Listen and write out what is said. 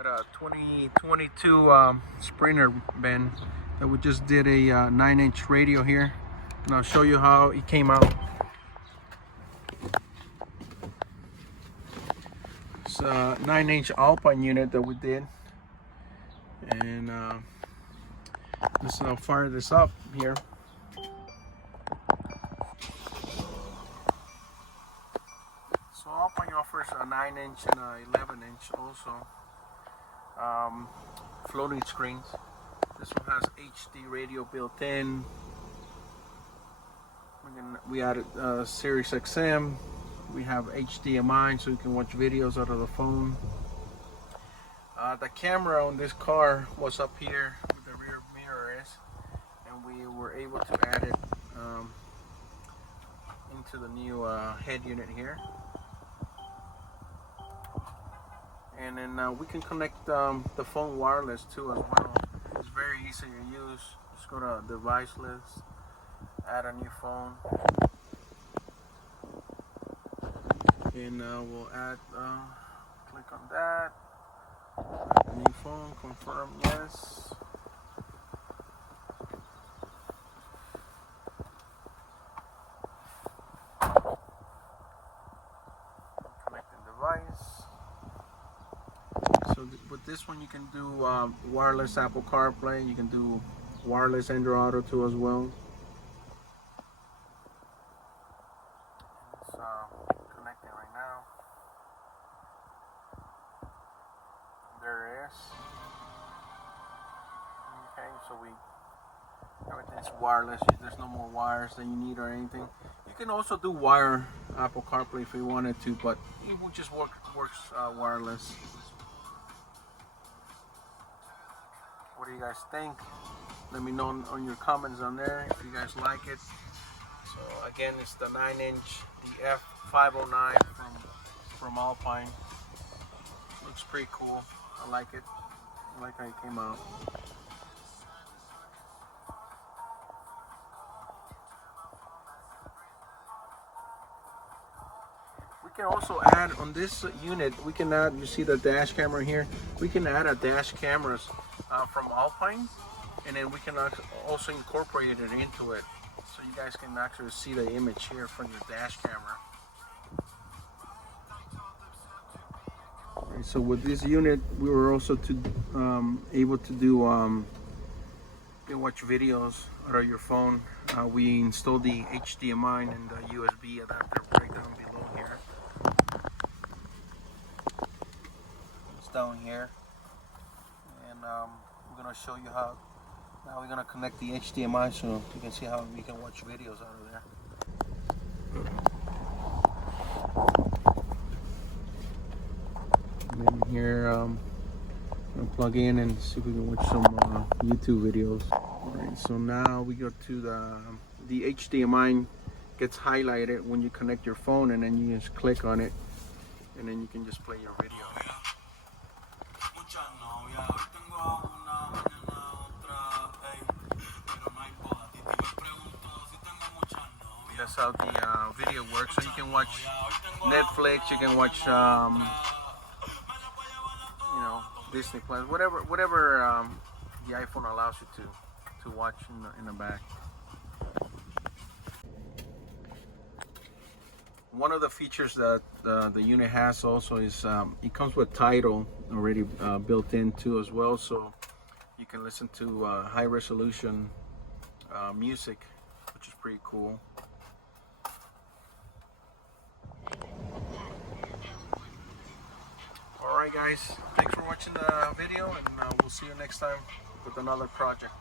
Got a 2022 Sprinter band that we just did a 9-inch radio here, and I'll show you how it came out. It's a 9-inch Alpine unit that we did, and just I'll fire this up here. So Alpine offers a 9-inch and a 11-inch also. Floating screens. This one has HD radio built in. We added SiriusXm. We have Hdmi, so you can watch videos out of the phone. The camera on this car was up here where the rear mirror is, and we were able to add it into the new head unit here. And then we can connect the phone wireless too as well. It's very easy to use. Just go to device list, add a new phone, and we'll add, click on that, add a new phone, confirm yes. Connecting device. So with this one you can do wireless Apple CarPlay, you can do wireless Android Auto too as well. It's connecting right now. There it is. Okay, so everything's wireless. There's no more wires that you need or anything. You can also do wire Apple CarPlay if you wanted to, but it will just works wireless. What do you guys think? Let me know on your comments on there if you guys like it. So again, it's the 9-inch, the F509 from Alpine. Looks pretty cool. I like it. I like how it came out. We can also add on this unit, we can add, you see the dash camera here, we can add a dash cameras from Alpine, and then we can also incorporate it into it, so you guys can actually see the image here from your dash camera. Okay, so with this unit we were also able to do you can watch videos out of your phone. We installed the HDMI and the USB adapter breakdown below here. It's down here, and we're gonna show you how. Now we're gonna connect the HDMI so you can see how we can watch videos out of there. And then here, I'm gonna plug in and see if we can watch some YouTube videos. Alright, so now we go to the HDMI gets highlighted when you connect your phone, and then you just click on it, and then you can just play your video. That's how the video works. So you can watch Netflix, you can watch you know, Disney Plus, whatever the iPhone allows you to watch in the back. One of the features that the unit has also is it comes with Tidal already built in too as well, so you can listen to high resolution music, which is pretty cool. Alright guys, thanks for watching the video, and we'll see you next time with another project.